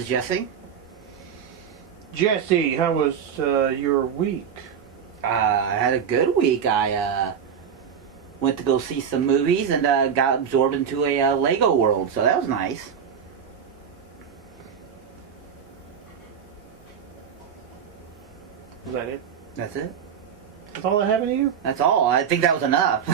is Jesse. Jesse, how was your week? I had a good week. I went to go see some movies and got absorbed into a Lego world, so that was nice. Was that it? That's it. That's all that happened to you? That's all. I think that was enough.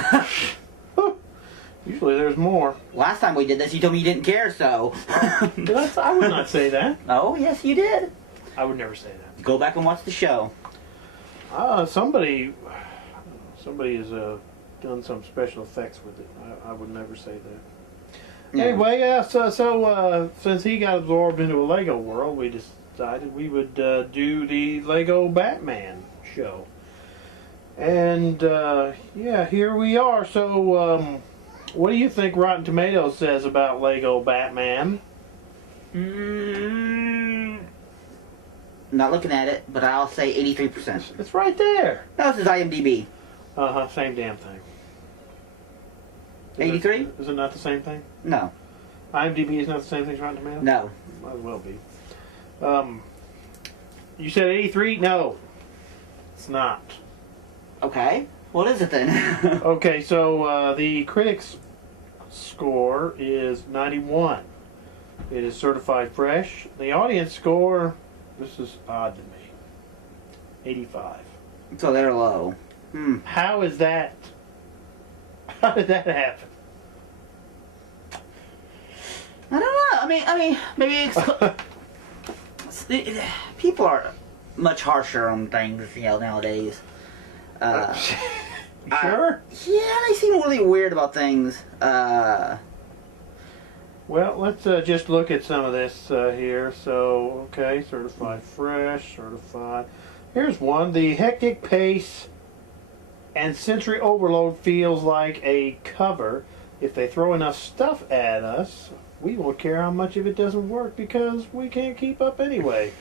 Usually there's more. Last time we did this, you told me you didn't care, so... I would not say that. Oh, yes, you did. I would never say that. Go back and watch the show. Somebody has done some special effects with it. I would never say that. Yeah. Anyway, yeah, so since he got absorbed into a Lego world, we decided we would do the Lego Batman show. And, yeah, here we are. So, what do you think Rotten Tomatoes says about Lego Batman? Not looking at it, but I'll say 83%. It's right there. No, this is IMDb. Uh-huh, same damn thing. 83? Is it not the same thing? No. IMDb is not the same thing as Rotten Tomatoes? No. Might as well be. You said 83? No. It's not. Okay. What is it then? Okay, so the critics' score is 91. It is certified fresh. The audience score, this is odd to me, 85. So they're low. How is that? How did that happen? I don't know. I mean, maybe people are much harsher on things, nowadays. You sure? Yeah, they seem really weird about things. Well, let's just look at some of this here. So, okay, certified fresh, certified. Here's one. The hectic pace and sensory overload feels like a cover. If they throw enough stuff at us, we won't care how much of it doesn't work because we can't keep up anyway.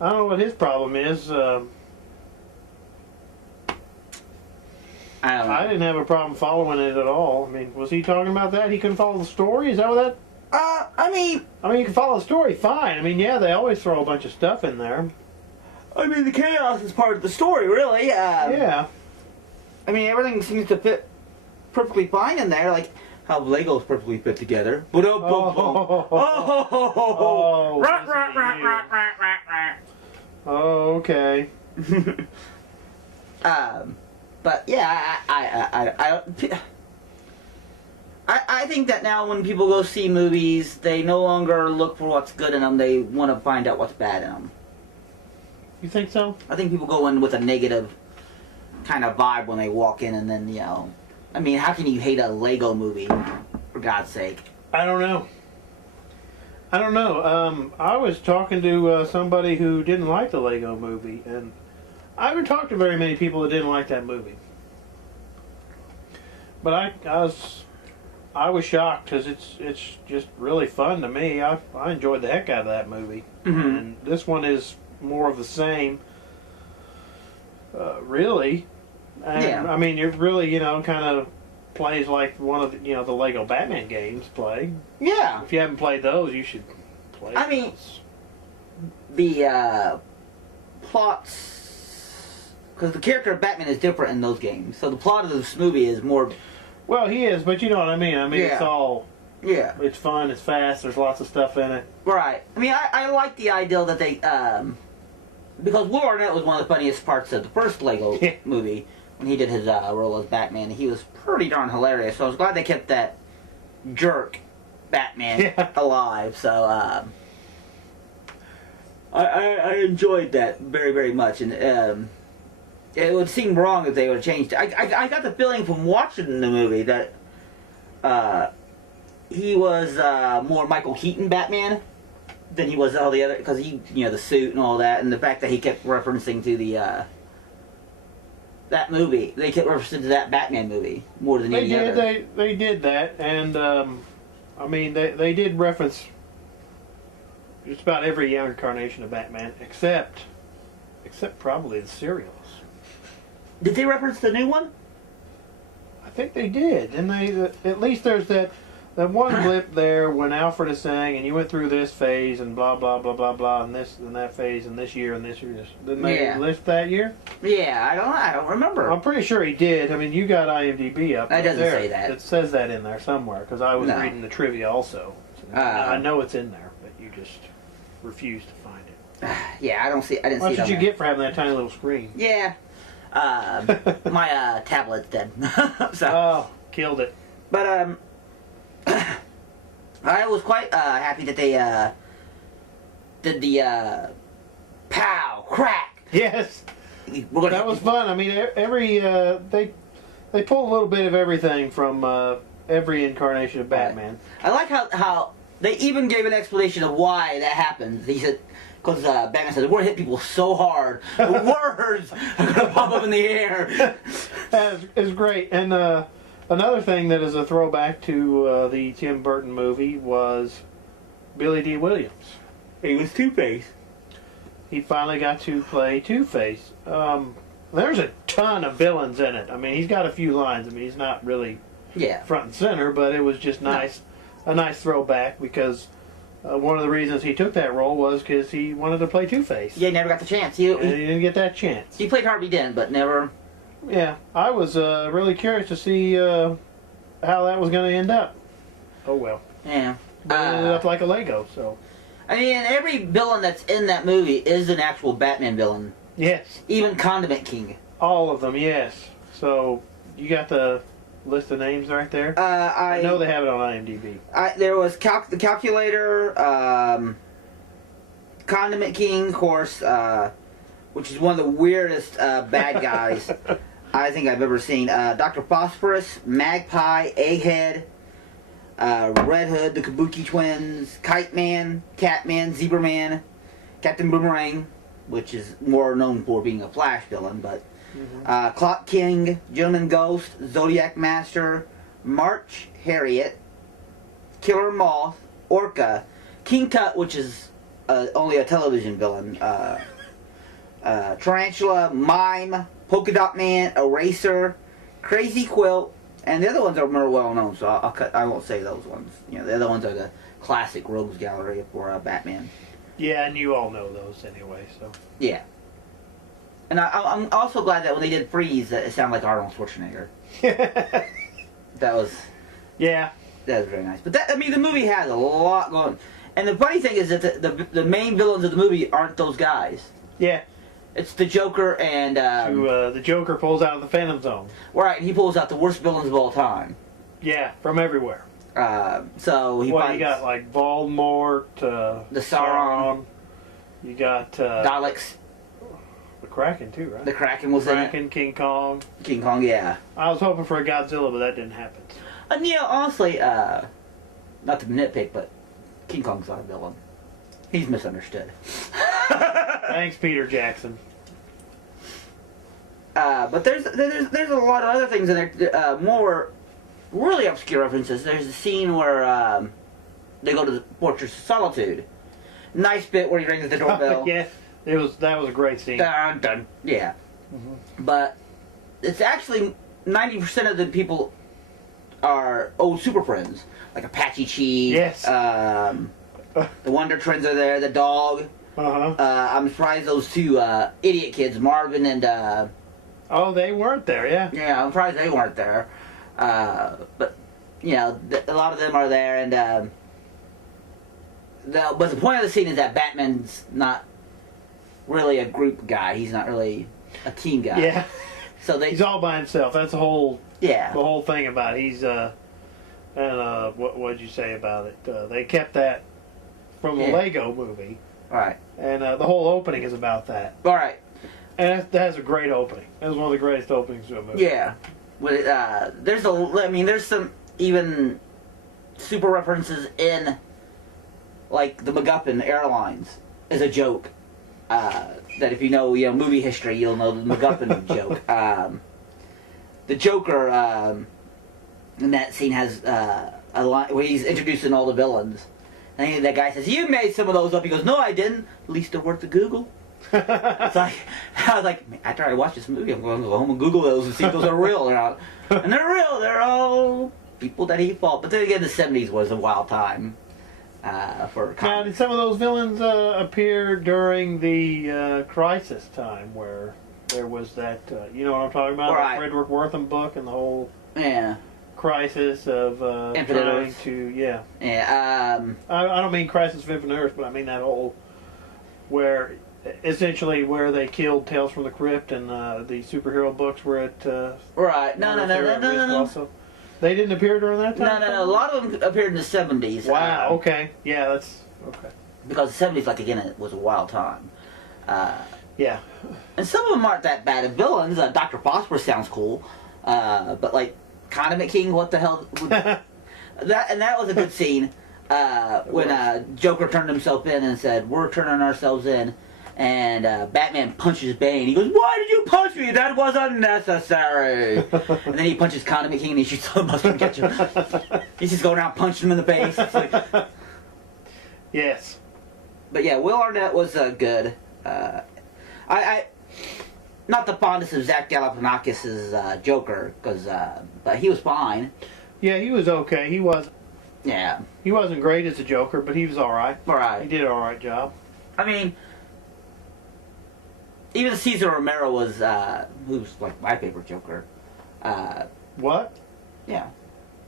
I don't know what his problem is. I don't know. I didn't have a problem following it at all. I mean, was he talking about that? He couldn't follow the story? Is that what that... I mean, you can follow the story fine. I mean, yeah, they always throw a bunch of stuff in there. the chaos is part of the story, really. Yeah. I mean, everything seems to fit perfectly fine in there, like how Legos perfectly fit together. Oh, okay. But yeah, I think that now when people go see movies, they no longer look for what's good in them. They want to find out what's bad in them. You think so? I think people go in with a negative kind of vibe when they walk in, and then, I mean, how can you hate a Lego movie, for God's sake? I don't know. I was talking to somebody who didn't like the Lego movie, and I haven't talked to very many people that didn't like that movie. But I was shocked because it's just really fun to me. I enjoyed the heck out of that movie. Mm-hmm. And this one is more of the same, really. And, Yeah. I mean, it really, kind of plays like one of the, the Lego Batman games play. Yeah. If you haven't played those, you should play I mean, those. The plots, because the character of Batman is different in those games, so the plot of this movie is more... Well, he is, but you know what I mean. I mean, Yeah. it's all... Yeah. It's fun, it's fast, there's lots of stuff in it. Right. I mean, I like the idea that they, because Will Arnett was one of the funniest parts of the first Lego Yeah. movie, when he did his role as Batman. He was pretty darn hilarious, so I was glad they kept that jerk Batman alive, so, I enjoyed that very, very much, and, it would seem wrong if they would have changed it. I got the feeling from watching the movie that, he was more Michael Keaton Batman than he was all the other, because he, the suit and all that, and the fact that he kept referencing to the that movie, they kept referencing to that Batman movie more than any other. They did that, and I mean they did reference just about every incarnation of Batman, except probably the serials. Did they reference the new one? I think they did, and they at least there's that that one blip there when Alfred is saying, and you went through this phase and blah blah blah blah blah, and this and that phase and this year and this year. Didn't they list that year? Yeah, I don't remember. I'm pretty sure he did. I mean, you got IMDb up. It doesn't there. say that. It says that in there somewhere because I was reading the trivia also. So I know it's in there, but you just refuse to find it. Yeah, I didn't see. What it did you there. get for having that tiny little screen? Yeah, my tablet's dead. So, Oh, killed it. but I was quite happy that they did the pow crack. Yes, that was fun. I mean, every they pull a little bit of everything from every incarnation of Batman. I like how they even gave an explanation of why that happened. He said, because Batman said, we're gonna hit people so hard, the words are gonna pop up in the air. That is great. And another thing that is a throwback to the Tim Burton movie was Billy D. Williams. He was Two-Face. He finally got to play Two-Face. There's a ton of villains in it. I mean, he's got a few lines. I mean, he's not really front and center, but it was just nice, a nice throwback because one of the reasons he took that role was because he wanted to play Two-Face. Yeah, he never got the chance. He didn't get that chance. He played Harvey Dent, but never. Yeah, I was really curious to see how that was going to end up. Oh well. Yeah. But it ended up like a Lego, so. I mean, every villain that's in that movie is an actual Batman villain. Yes. Even Condiment King. All of them, yes. So, you got the list of names right there? I know they have it on IMDb. There was the Calculator, Condiment King, of course, which is one of the weirdest bad guys I think I've ever seen. Dr. Phosphorus, Magpie, Egghead, Red Hood, the Kabuki Twins, Kite Man, Catman, Zebra Man, Captain Boomerang, which is more known for being a Flash villain, but Clock King, Gentleman Ghost, Zodiac Master, March Harriet, Killer Moth, Orca, King Tut, which is only a television villain, Tarantula, Mime, Polka Dot Man, Eraser, Crazy Quilt, and the other ones are more well known, so I won't say those ones. You know, the other ones are the classic Rogues Gallery for Batman. Yeah, and you all know those anyway, so. Yeah. And I'm also glad that when they did Freeze, that it sounded like Arnold Schwarzenegger. That was very nice. But I mean, the movie has a lot going. And the funny thing is that the main villains of the movie aren't those guys. Yeah. It's the Joker and... the Joker pulls out of the Phantom Zone. Right, he pulls out the worst villains of all time. Yeah, from everywhere. So he fights... you got like Voldemort, the Sauron. You got... Daleks. The Kraken too, right? The Kraken was in it. Kraken, King Kong. King Kong, yeah. I was hoping for a Godzilla, but that didn't happen. And you know, honestly, not to nitpick, but King Kong's not a villain. He's misunderstood. Thanks, Peter Jackson. But there's a lot of other things in there, more really obscure references. There's a scene where they go to the Fortress of Solitude. Nice bit where he rings the doorbell. Yeah, that was a great scene. Dun, dun. Yeah. Mm-hmm. But it's actually 90% of the people are old Super Friends, like Apache Chief. Yes. The Wonder Twins are there. The dog. I'm surprised those two idiot kids, Marvin and. Oh, they weren't there. Yeah. Yeah, I'm surprised they weren't there. But you know, a lot of them are there, and. But the point of the scene is that Batman's not really a group guy. He's not really a team guy. Yeah. So he's all by himself. That's the whole thing about it. He's what'd you say about it? They kept that from the Lego movie. Right. And the whole opening is about that. All right. And that has a great opening. That was one of the greatest openings to a movie. Yeah. There's some even super references in, like the MacGuffin Airlines is a joke. That if you know movie history, you'll know the MacGuffin joke. The Joker in that scene has a line where he's introducing all the villains. And that guy says, "You made some of those up." He goes, "No, I didn't. At least they're worth the Google." It's like, I was like, after I watch this movie, I'm going to go home and Google those and see if those are real or not. And they're real. They're all people that he fought. But then again, the 70s was a wild time for Now, comics. did some of those villains appear during the Crisis time where there was that, you know what I'm talking about? Right. The Frederick Wortham book and the whole Yeah. crisis of Infinite trying Earth. to, yeah. Yeah. I don't mean Crisis of Infinite Earth, but I mean that whole, where, essentially where they killed Tales from the Crypt and the superhero books were at, Right. No. also. They didn't appear during that time? No. A lot of them appeared in the 70s. Wow, okay. Yeah, that's, okay. Because the 70s, like, again, it was a wild time. Yeah. And some of them aren't that bad of villains. Dr. Phosphorus sounds cool. But, like, Condiment King, what the hell? that was a good scene. When Joker turned himself in and said, "We're turning ourselves in." And Batman punches Bane. He goes, "Why did you punch me? That was unnecessary." And then he punches Condiment King and he shoots the mustard ketchup. He's just going around punching him in the face. It's like, Yes. but yeah, Will Arnett was good. I not the fondest of Zach Galifianakis' Joker, but he was fine. Yeah, he was okay. He wasn't great as a Joker, but he was all right. All He right. did an all right job. I mean, even Cesar Romero was, who's like my favorite Joker. What? Yeah,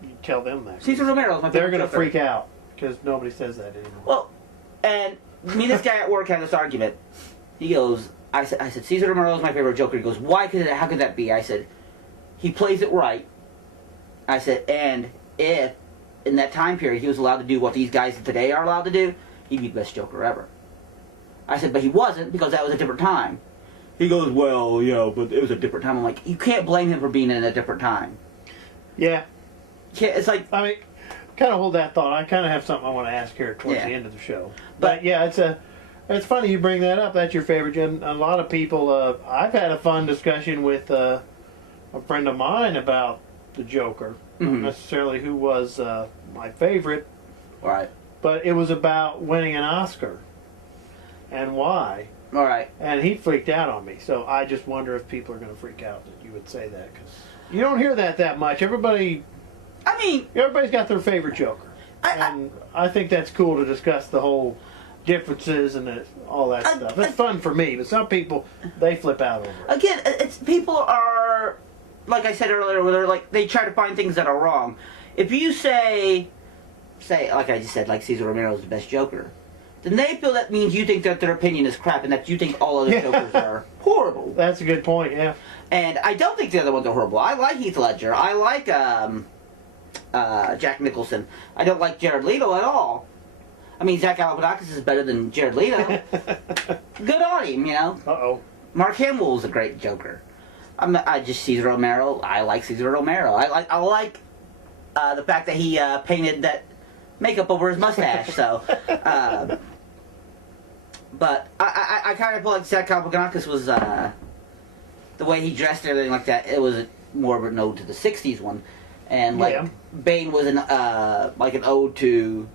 You tell them that. Cesar Romero's my favorite. They're going to Joker. freak out because nobody says that anymore. Well, and me and this guy at work had this argument. He goes, I said, Cesar Romero is my favorite Joker. He goes, how could that be? I said, he plays it right. I said, and if in that time period he was allowed to do what these guys today are allowed to do, he'd be the best Joker ever. I said, but he wasn't because that was a different time. He goes, well, yeah, but it was a different time. I'm like, you can't blame him for being in a different time. Yeah. It's like, I mean, kind of hold that thought. I kind of have something I want to ask here towards Yeah. the end of the show. But- But yeah, it's funny you bring that up. That's your favorite. Jen. A lot of people. I've had a fun discussion with a friend of mine about the Joker. Not Mhm. necessarily who was my favorite, all right, but it was about winning an Oscar and why. all right. And he freaked out on me. So I just wonder if people are going to freak out that you would say that, because you don't hear that much. Everybody's got their favorite Joker, and I think that's cool to discuss the whole differences and all that stuff. It's fun for me, but some people they flip out over it. Again, it's people are, like I said earlier, where they're like they try to find things that are wrong. If you say like I just said, like Cesar Romero is the best Joker, then they feel that means you think that their opinion is crap and that you think all other Yeah. Jokers are horrible. That's a good point. Yeah. And I don't think the other ones are horrible. I like Heath Ledger. I like Jack Nicholson. I don't like Jared Leto at all. I mean, Zach Galifianakis is better than Jared Leto. Good on him, you know. Uh-oh. Mark Hamill is a great Joker. I just Cesar Romero. I like Cesar Romero. I like the fact that he painted that makeup over his mustache. So, but I kind of feel like Zach Galifianakis was the way he dressed and everything like that. It was more of an ode to the '60s one, and like Yeah. Bane was like an ode to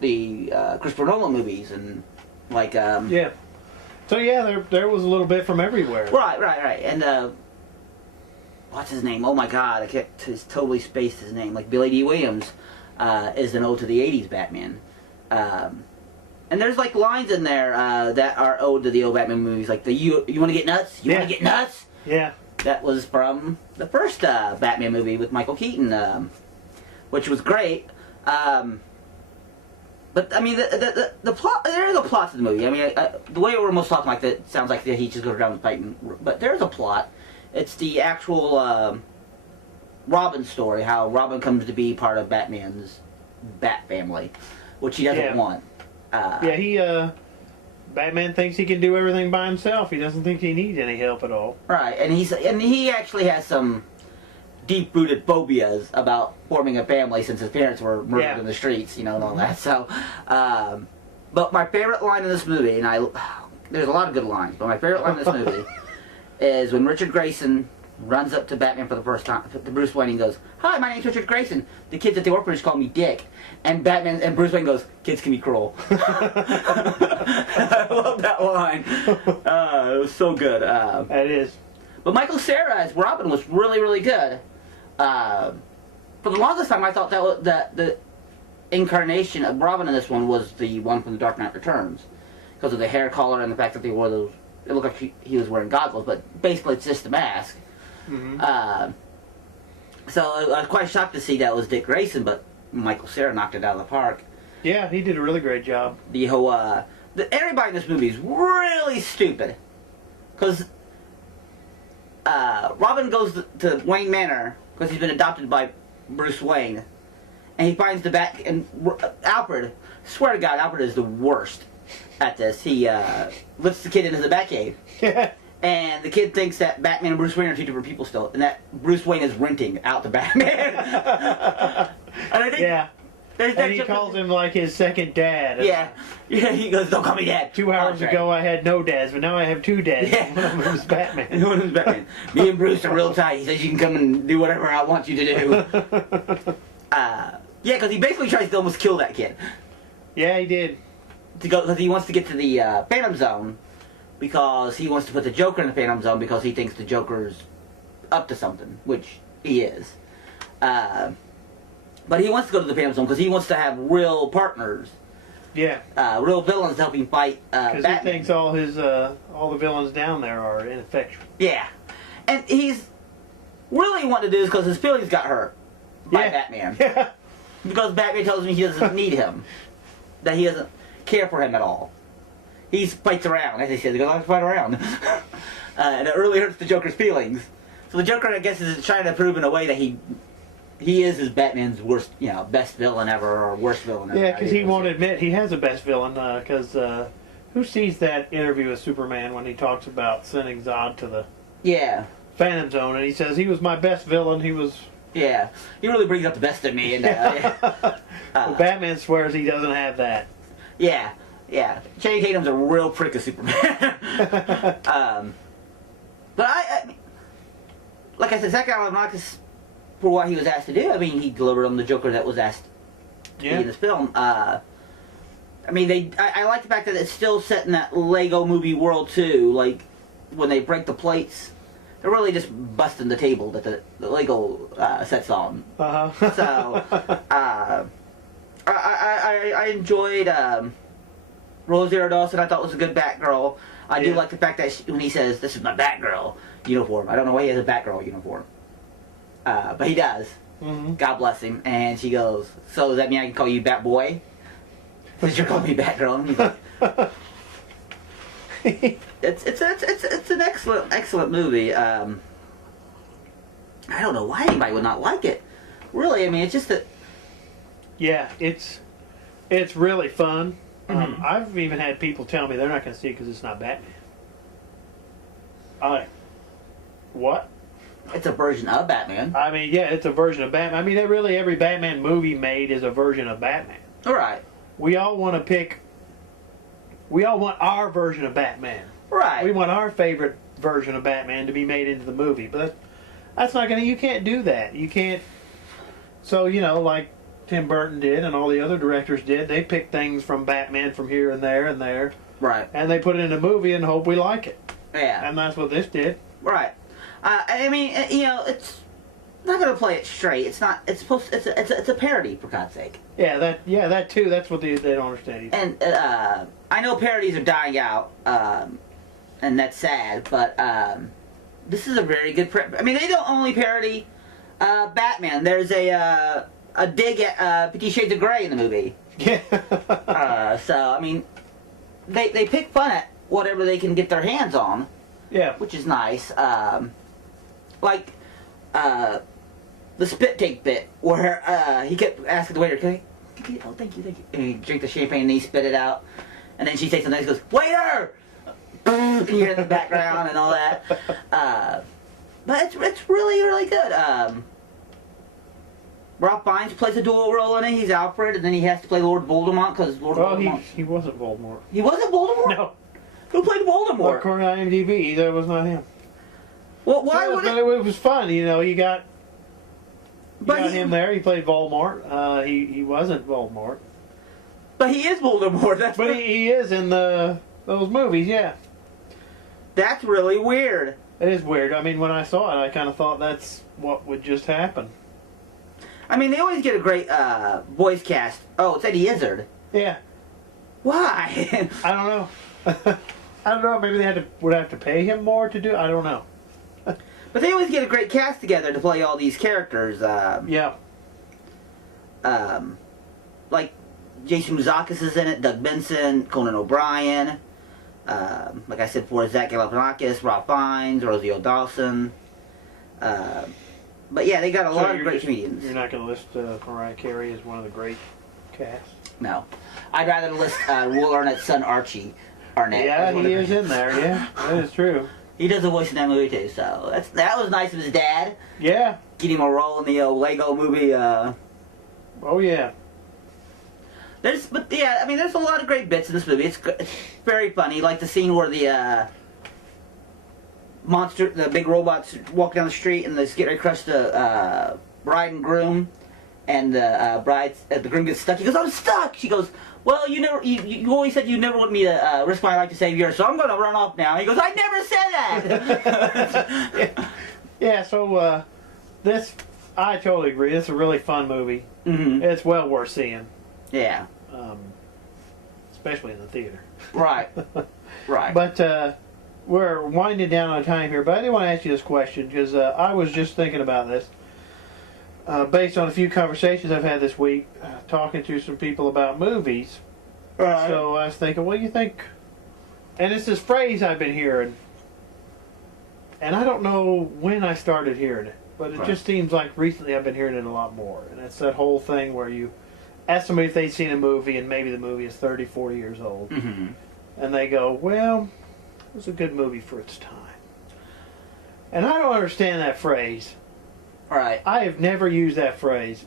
the Christopher Nolan movies and like Yeah. So yeah, there was a little bit from everywhere. Right. And what's his name? Oh my God, I totally spaced his name. Like Billy D. Williams is an ode to the '80s Batman. And there's like lines in there that are ode to the old Batman movies, like you want to get nuts? You want Yeah. to get nuts? Yeah. That was from the first Batman movie with Michael Keaton, which was great. But I mean, the plot. There is a plot to the movie. I mean, the way we're most talking like that sounds like that he just goes around fighting. But there's a plot. It's the actual Robin story. How Robin comes to be part of Batman's Bat family, which he doesn't Yeah. want. Yeah, Batman thinks he can do everything by himself. He doesn't think he needs any help at all. Right, and he actually has some deep-rooted phobias about forming a family since his parents were murdered Yeah. in the streets, and all that. So, but my favorite line in this movie, and there's a lot of good lines, but my favorite line in this movie is when Richard Grayson runs up to Batman for the first time, to Bruce Wayne, and goes, "Hi, my name's Richard Grayson. The kids at the orphanage call me Dick." And Bruce Wayne goes, "Kids can be cruel." I love that line. It was so good. That is. But Michael Cera as Robin was really, really good. for the longest time, I thought that the incarnation of Robin in this one was the one from The Dark Knight Returns, because of the hair color and the fact that they wore those. It looked like he was wearing goggles, but basically it's just a mask. Mm-hmm. So I was quite shocked to see that was Dick Grayson, but Michael Cera knocked it out of the park. Yeah, he did a really great job. The whole everybody in this movie is really stupid, because Robin goes to Wayne Manor because he's been adopted by Bruce Wayne, and he finds the bat. And Alfred, swear to God, Alfred is the worst at this. He lifts the kid into the Batcave, and the kid thinks that Batman and Bruce Wayne are two different people still, and that Bruce Wayne is renting out the Batman. And I think Yeah. And he calls him like his second dad. Yeah, he goes, "Don't call me dad." 2 hours ago I had no dads, but now I have 2 dads. Yeah. One of them is Batman. And one of them's Batman. Me and Bruce are real tight. He says you can come and do whatever I want you to do. Yeah, because he basically tries to almost kill that kid. Yeah, he did. Because he wants to get to the Phantom Zone, because he wants to put the Joker in the Phantom Zone because he thinks the Joker's up to something, which he is. But he wants to go to the Phantom Zone because he wants to have real partners, Yeah. real villains to help him fight Because Batman. he thinks all the villains down there are ineffectual. Yeah, and he's really wanting to do this because his feelings got hurt by Batman. Yeah. Because Batman tells him he doesn't need him, that he doesn't care for him at all. He fights around, as he says, he goes, "I fight around." And it really hurts the Joker's feelings. So the Joker, I guess, is trying to prove in a way that he is his Batman's worst, best villain ever, or worst villain ever. Yeah, because he won't admit he has a best villain. Because who sees that interview with Superman when he talks about sending Zod to the Phantom Zone, and he says he was my best villain. He was. Yeah, he really brings up the best of me. And Batman swears he doesn't have that. Yeah. Channing Tatum's a real prick of Superman. But like I said, Zach Galifianakis, for what he was asked to do, I mean, he delivered on the Joker that was asked to be in this film. I mean, I like the fact that it's still set in that Lego movie world too. Like when they break the plates, they're really just busting the table that the Lego sets on. So I enjoyed Rosario Dawson. I thought was a good Batgirl. I do like the fact that when he says, "This is my Batgirl uniform," I don't know why he has a Batgirl uniform. But he does. Mm-hmm. God bless him. And she goes, "So does that mean I can call you Batboy? Because you're calling me Batgirl." And he's like, it's an excellent movie. I don't know why anybody would not like it. Really, I mean, it's just that. Yeah, it's really fun. Mm-hmm. I've even had people tell me they're not going to see it because it's not Batman. What? It's a version of Batman. I mean, yeah, it's a version of Batman. I mean, every Batman movie made is a version of Batman. All right. We all want our version of Batman. Right. We want our favorite version of Batman to be made into the movie. But that's not going to, you can't do that. You can't. So, like Tim Burton did and all the other directors did, they pick things from Batman from here and there and there. Right. And they put it in a movie and hope we like it. Yeah. And that's what this did. Right. I mean, it's not going to play it straight. It's not. It's supposed. It's a parody, for God's sake. Yeah, that too. That's what they don't understand either. And I know parodies are dying out, and that's sad. But this is a very good. I mean, they don't only parody Batman. There's a dig at 50 Shades of Grey in the movie. Yeah. So I mean, they pick fun at whatever they can get their hands on. Yeah. Which is nice. Like the spit take bit where he kept asking the waiter, "Can I, oh, thank you." And he drank the champagne and he spit it out. And then she takes something and goes, "Waiter!" You hear in the background and all that. But it's really, really good. Ralph Fiennes plays a dual role in it. He's Alfred, and then he has to play Lord Voldemort because Lord Voldemort. He wasn't Voldemort. He wasn't Voldemort? No. Who played Voldemort? According to IMDb, that was not him. Well, why would But it? it was fun, you got But him there. He played Voldemort. He wasn't Voldemort, But he is Voldemort. but he is in those movies. Yeah, That's really weird. it is weird. I mean, when I saw it, I kind of thought that's what would just happen. I mean, they always get a great voice cast. Oh, it's Eddie Izzard. Yeah. Why? I don't know. I don't know. Maybe they would have to pay him more to do. I don't know. But they always get a great cast together to play all these characters. Yeah. Like Jason Muzakis is in it, Doug Benson, Conan O'Brien. Like I said before, Zach Galifianakis, Ralph Fiennes, Rosie O'Dawson. But yeah, they got a lot of great comedians. You're not going to list Mariah Carey as one of the great casts? No. I'd rather list Will Arnett's son, Archie Arnett. Yeah, he is in there, yeah. That is true. He does a voice in that movie too, so that was nice of his dad. Yeah. Getting him a role in the Lego movie. Oh, yeah. There's a lot of great bits in this movie. It's very funny, like the scene where the big robots walk down the street and they get ready to crush the bride and groom, and the groom gets stuck. He goes, "I'm stuck." She goes, "Well, you always said you never want me to risk my life to save yours, so I'm going to run off now." He goes, "I never said that." Yeah. So I totally agree. It's a really fun movie. Mm-hmm. It's well worth seeing. Yeah. Especially in the theater. Right. Right. But we're winding down on time here. But I did want to ask you this question because I was just thinking about this based on a few conversations I've had this week, talking to some people about movies. Right. So I was thinking, what do you think? And it's this phrase I've been hearing, and I don't know when I started hearing it, but it just seems like recently I've been hearing it a lot more. And it's that whole thing where you ask somebody if they've seen a movie, and maybe the movie is 30, 40 years old. Mm-hmm. And they go, well, it was a good movie for its time. And I don't understand that phrase. Right. I have never used that phrase.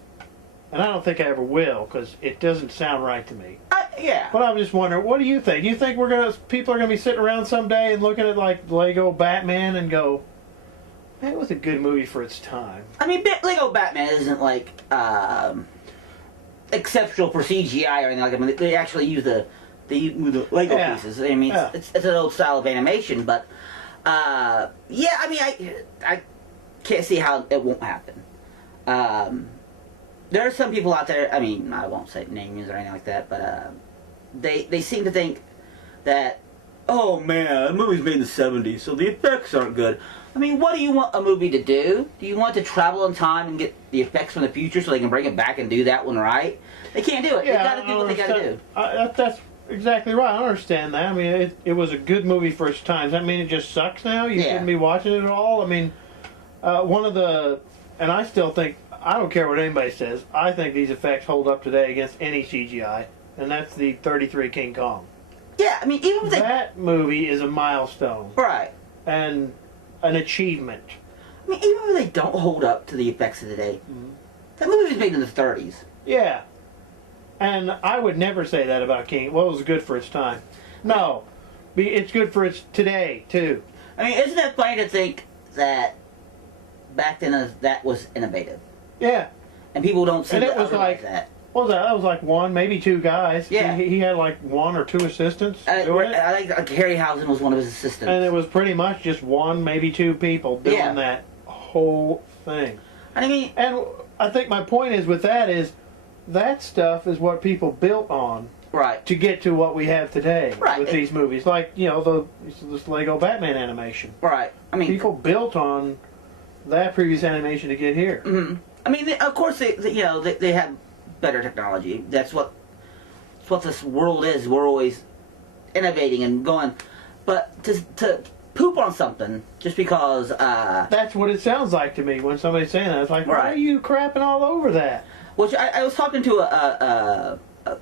And I don't think I ever will, because it doesn't sound right to me. Yeah. But I'm just wondering, what do you think? Do you think people are going to be sitting around someday and looking at like Lego Batman and go, that was a good movie for its time? I mean, Lego Batman isn't like exceptional for CGI or anything like that. I mean, they actually use the Lego pieces. I mean, it's an old style of animation, but I mean, I can't see how it won't happen. There are some people out there. I mean, I won't say names or anything like that, but they seem to think that, oh man, the movie's made in the '70s, so the effects aren't good. I mean, what do you want a movie to do? Do you want to travel in time and get the effects from the future so they can bring it back and do that one right? They can't do it. Yeah, they got to do what they got to do. That's exactly right. I understand that. I mean, it was a good movie for its time. Does that mean it just sucks now? You shouldn't be watching it at all? I mean, and I still think, I don't care what anybody says, I think these effects hold up today against any CGI, and that's the 33 King Kong. Yeah, I mean, even if that movie is a milestone. Right. And an achievement. I mean, even if they don't hold up to the effects of today, that movie was made in the 30s. Yeah. And I would never say that about King. Well, it was good for its time. No. It's good for its today, too. I mean, isn't it funny to think that back then that was innovative? Yeah. And people don't seem to realize like, that. What was that? That was like one, maybe two guys. Yeah. He had like one or two assistants. I think Harryhausen was one of his assistants. And it was pretty much just one, maybe two people doing that whole thing. And I think my point is with that is that stuff is what people built on. Right. To get to what we have today with these movies. Like, this Lego Batman animation. Right. I mean, people built on that previous animation to get here. Mm-hmm. I mean, of course, they have better technology. That's what this world is. We're always innovating and going. But to poop on something just because... that's what it sounds like to me when somebody's saying that. It's like, why are you crapping all over that? Which I was talking to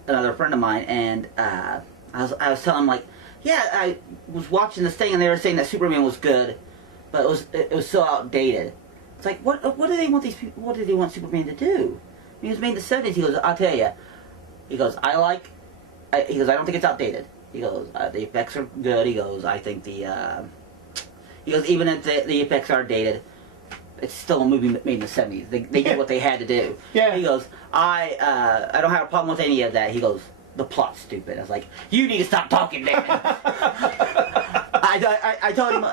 another friend of mine, and I was telling him, like, yeah, I was watching this thing, and they were saying that Superman was good, but it was so outdated. It's like, what do they want these people? What do they want Superman to do? He was made in the '70s. He goes, I'll tell you. He goes, I don't think it's outdated. He goes, the effects are good. He goes, I think he goes, even if the effects are dated, it's still a movie made in the '70s. They did what they had to do. Yeah. He goes, I don't have a problem with any of that. He goes, the plot's stupid. I was like, you need to stop talking, man. I told him,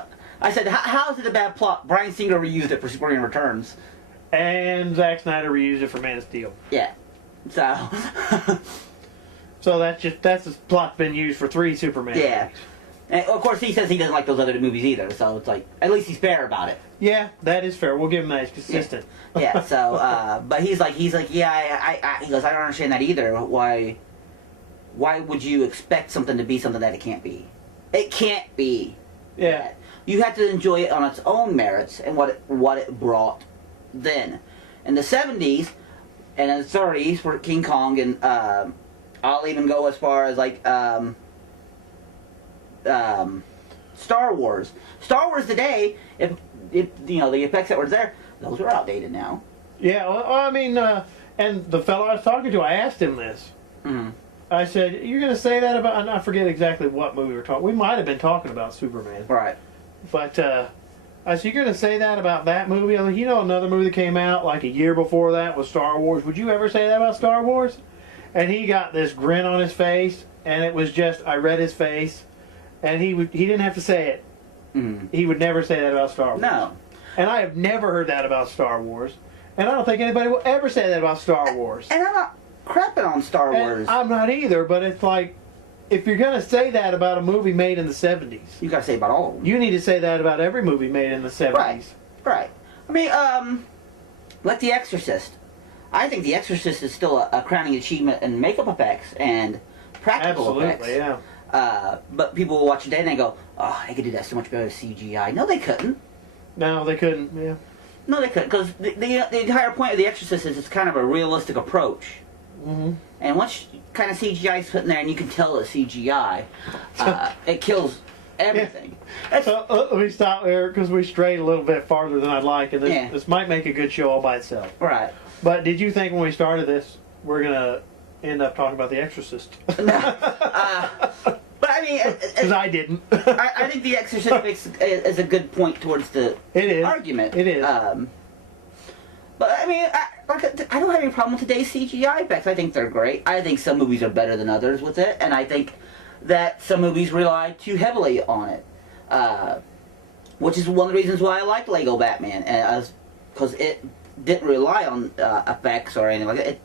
I said, how is it a bad plot? Bryan Singer reused it for Superman Returns. And Zack Snyder reused it for Man of Steel. Yeah. So. So that's the plot's been used for 3 Superman Yeah. movies. And of course, he says he doesn't like those other movies either. So it's like, at least he's fair about it. Yeah, that is fair. We'll give him that. He's consistent. Yeah. So, but he's like, yeah. He goes, I don't understand that either. Why would you expect something to be something that it can't be? It can't be. Yeah. You have to enjoy it on its own merits and what it brought then. In the 70s and in the 30s for King Kong, and I'll even go as far as like Star Wars. Star Wars today, if you know the effects that were there, those are outdated now. Yeah. Well, I mean, and the fellow I was talking to, I asked him this. Mm-hmm. I said, "You're going to say that about?" And I forget exactly what movie we were talking. We might have been talking about Superman. Right. But I said, "You're going to say that about that movie?" I'm like, you know, another movie that came out like a year before that was Star Wars. Would you ever say that about Star Wars? And he got this grin on his face, and it was just, I read his face, and he didn't have to say it. Mm-hmm. He would never say that about Star Wars. No. And I have never heard that about Star Wars. And I don't think anybody will ever say that about Star Wars. And I'm not crapping on Star Wars. And I'm not either, but it's like, if you're going to say that about a movie made in the 70s, You got to say about all of them. you need to say that about every movie made in the 70s. Right. I mean, like The Exorcist. I think The Exorcist is still a crowning achievement in makeup effects and practical effects. Absolutely, yeah. But people will watch it today and they go, "Oh, they could do that so much better with CGI." No, they couldn't. No, they couldn't, yeah. No, they couldn't, because the entire point of The Exorcist is it's kind of a realistic approach. Mm-hmm. And once kind of CGI is put in there and you can tell it's CGI, it kills everything. That's, So let me stop there because we strayed a little bit farther than I'd like, and this might make a good show all by itself. right. But did you think when we started this, we're going to end up talking about The Exorcist? But I mean, Because I didn't. I think The Exorcist is a good point towards the It is. argument. It is. But I mean, I don't have any problem with today's CGI effects. I think they're great. I think some movies are better than others with it, and I think that some movies rely too heavily on it, which is one of the reasons why I like Lego Batman, because it didn't rely on effects or anything like that. It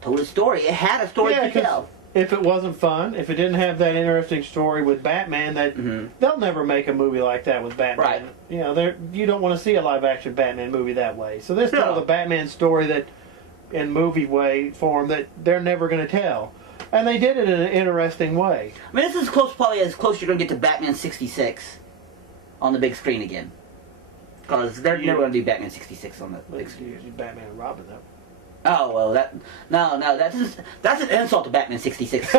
told a story. It had a story to 'cause tell. if it wasn't fun, if it didn't have that interesting story with Batman, that they'll never make a movie like that with Batman. Right. You know, you don't want to see a live-action Batman movie that way. So this No. told a Batman story that, in movie way form, that they're never going to tell, and they did it in an interesting way. I mean, this is probably as close you're going to get to Batman 66 on the big screen again. Because they're never going to do Batman 66 on the big It's screen. usually Batman and Robin, though. Oh, well, that's an insult to Batman 66.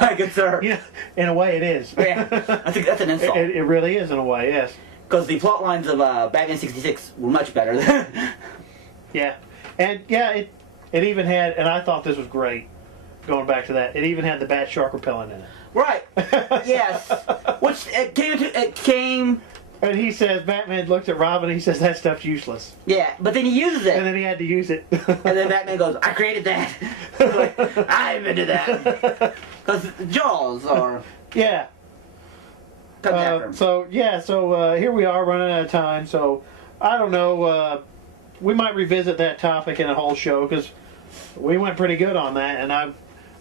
My good sir. Yeah, in a way, it is. Yeah, I think that's an insult. It really is in a way, yes. Because the plot lines of Batman 66 were much better. Yeah, and yeah, it even had, and I thought this was great. Going back to that, it even had the bat shark repellent in it. Right. Yes. Which it came. And he says, Batman looked at Robin, and he says, that stuff's useless. Yeah, but then he uses And it, then he had to use it. and then Batman goes, "I created that." Like, I invented that. Because Jaws or Yeah. comes after him. So here we are running out of time. So I don't know. We might revisit that topic in a whole show because we went pretty good on that, and I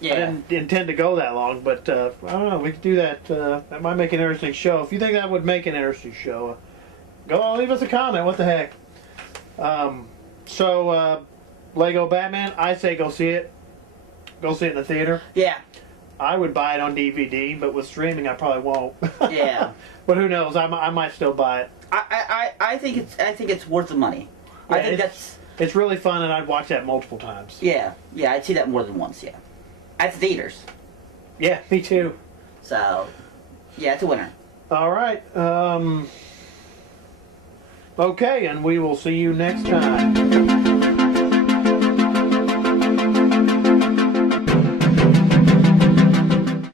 didn't intend to go that long. But I don't know. We could do that. That might make an interesting show. If you think that would make an interesting show, go leave us a comment. What the heck? Lego Batman. I say go see it. Go see it in the theater. Yeah. I would buy it on DVD, but with streaming, I probably won't. Yeah. But who knows? I might still buy it. I think it's worth the money. Yeah, I think that's It's really fun, and I'd watch that multiple times. yeah. I'd see that more than once. Yeah. At the theaters. Yeah, me too. So, yeah, it's a winner. All right. Okay, and we will see you next time.